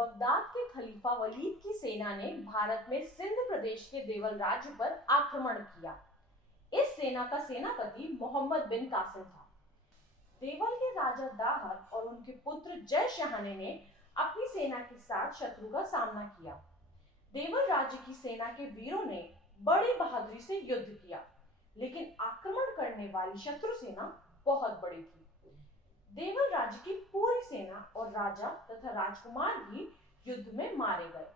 Baghdad के खलीफा वलीद की सेना ने भारत में सिंध प्रदेश के देवल राज्य पर आक्रमण किया। इस सेना का सेनापति मोहम्मद बिन कासिम था। देवल के राजा दाहर और उनके पुत्र जय शहाने ने अपनी सेना के साथ शत्रु का सामना किया। देवल राज्य की सेना के वीरों ने बड़ी बहादुरी से युद्ध किया, लेकिन आक्रमण करने वाली शत्रु सेना बहुत बड़ी थी। देवल राज्य की पूरी सेना और राजा तथा राजकुमार भी युद्ध में मारे गए।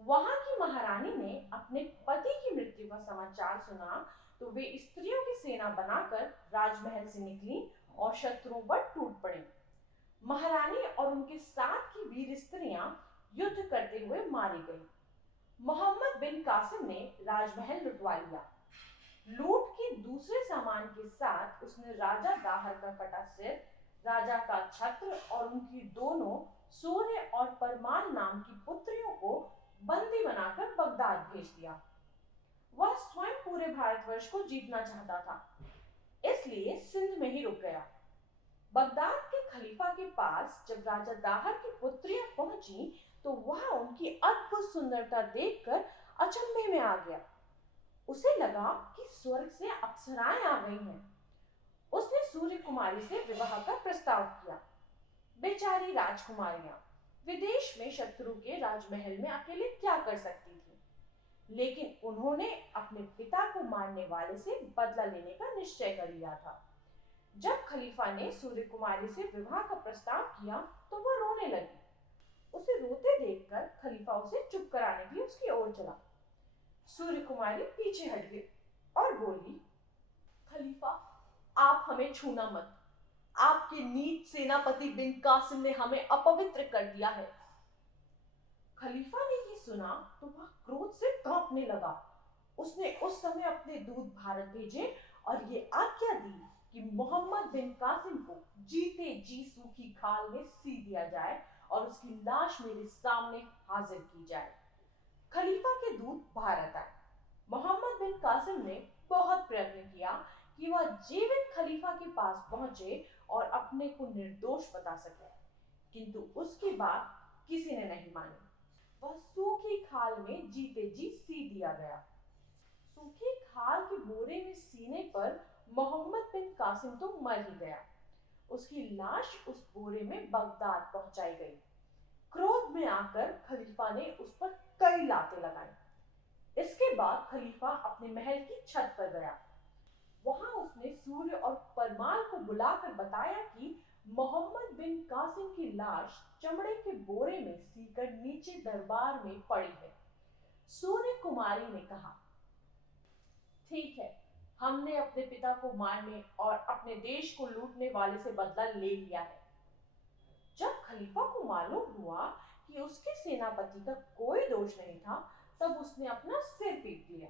वहां की महारानी ने अपने पति की मृत्यु का समाचार सुना तो वे स्त्रियों की सेना बनाकर राजमहल से निकली और शत्रुओं पर टूट पड़ी। महारानी और उनके साथ की वीर स्त्रियां युद्ध करते हुए मारी गईं। मोहम्मद बिन कासिम ने राजमहल लुटवा लिया। लूट के दूसरे सामान के साथ उसने राजा दाहर का कटा सिर, राजा का छत्र और उनकी दोनों सूर्य और परमान नाम की पुत्रियों को बंदी बनाकर बगदाद भेज दिया। वह स्वयं पूरे भारतवर्ष को जीतना चाहता था, इसलिए सिंध में ही रुक गया। बगदाद के खलीफा के पास जब राजा दाहर की पुत्रियां पहुंची तो वह उनकी अद्भुत सुंदरता देखकर अचंभे में आ गया। उसे लगा कि स्वर्ग से अप्सराएं आ गई हैं। उसने सूर्य कुमारी से विवाह का प्रस्ताव किया। बेचारी राजकुमारियां विदेश में शत्रु के राजमहल में अकेले क्या कर सकती थी, लेकिन उन्होंने अपने पिता को मारने वाले से बदला लेने का निश्चय कर लिया था। जब खलीफा ने सूर्य कुमारी से विवाह का प्रस्ताव किया तो वह रोने लगी। उसे रोते देखकर खलीफा उसे चुप कराने के लिए उसकी ओर चला। सूर्य कुमारी पीछे हट गई और बोली, खलीफा, आप हमें छूना मत। आपके नीच सेनापति बिन कासिम ने हमें अपवित्र कर दिया है। खलीफा ने ये सुना तो वह क्रोध से कांपने लगा। उसने उस समय अपने दूत भारत भेजे और ये आज्ञा दी कि मोहम्मद बिन कासिम को जीते जी सूखी खाल में सी दिया जाए और उसकी लाश मेरे सामने हाजिर की जाए। खलीफा के दूत भारत आए। मोहम्मद बिन कासिम ने बहुत प्रयत्न किया कि वह जीवित खलीफा के पास पहुंचे और अपने को निर्दोष बता सके, किंतु उसकी बात किसी ने नहीं मानी। वह सूखी खाल में जीते जी सी दिया गया। सूखी खाल के बोरे में सीने पर मोहम्मद बिन कासिम तो मर ही गया। उसकी लाश उस बोरे में बगदाद पहुंचाई गई। क्रोध में आकर खलीफा ने उस पर कई लातें लगाई। इसके बाद खलीफा अपने महल की छत पर गया। वहां उसने सूर्य और परमाल को बुलाकर बताया कि मोहम्मद बिन कासिम की लाश चमड़े के बोरे में सीकर नीचे दरबार में पड़ी है। सूर्य कुमारी ने कहा, ठीक है, हमने अपने पिता को मारने और अपने देश को लूटने वाले से बदला ले लिया है। जब खलीफा को मालूम हुआ कि उसके सेनापति का कोई दोष नहीं था, तब उसने अपना सिर पीट लिया।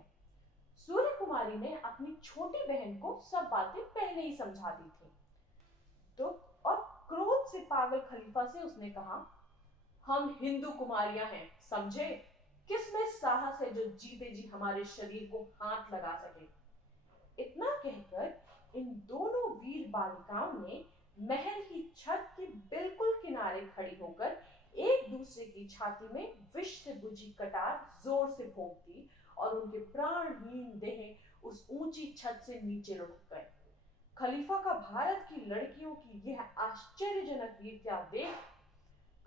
सूर्य कुमारी ने अपनी छोटी बहन को सब बातें पहले ही समझा दी थी। दुख और क्रोध से पागल खलीफा से उसने कहा, हम हिंदू कुमारियां हैं, समझे? किसमें साहस है जो जीते जी हमारे शरीर को हाथ लगा सके? इतना कहकर इन दोनों वीर बालिकाओं ने महल की छत के बिल्कुल किनारे खड़ी होकर एक दूसरे की छाती में विष से बुझी कटार जोर से भोंक दी और उनके प्राणहीन देह उस ऊंची छत से नीचे लुढ़क गए। खलीफा का भारत की लड़कियों की यह आश्चर्यजनक वीरता देख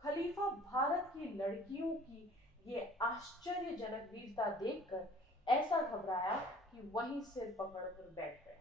खलीफा भारत की लड़कियों की ये आश्चर्यजनक वीरता देखकर ऐसा घबराया कि वहीं सिर पकड़कर बैठ गया।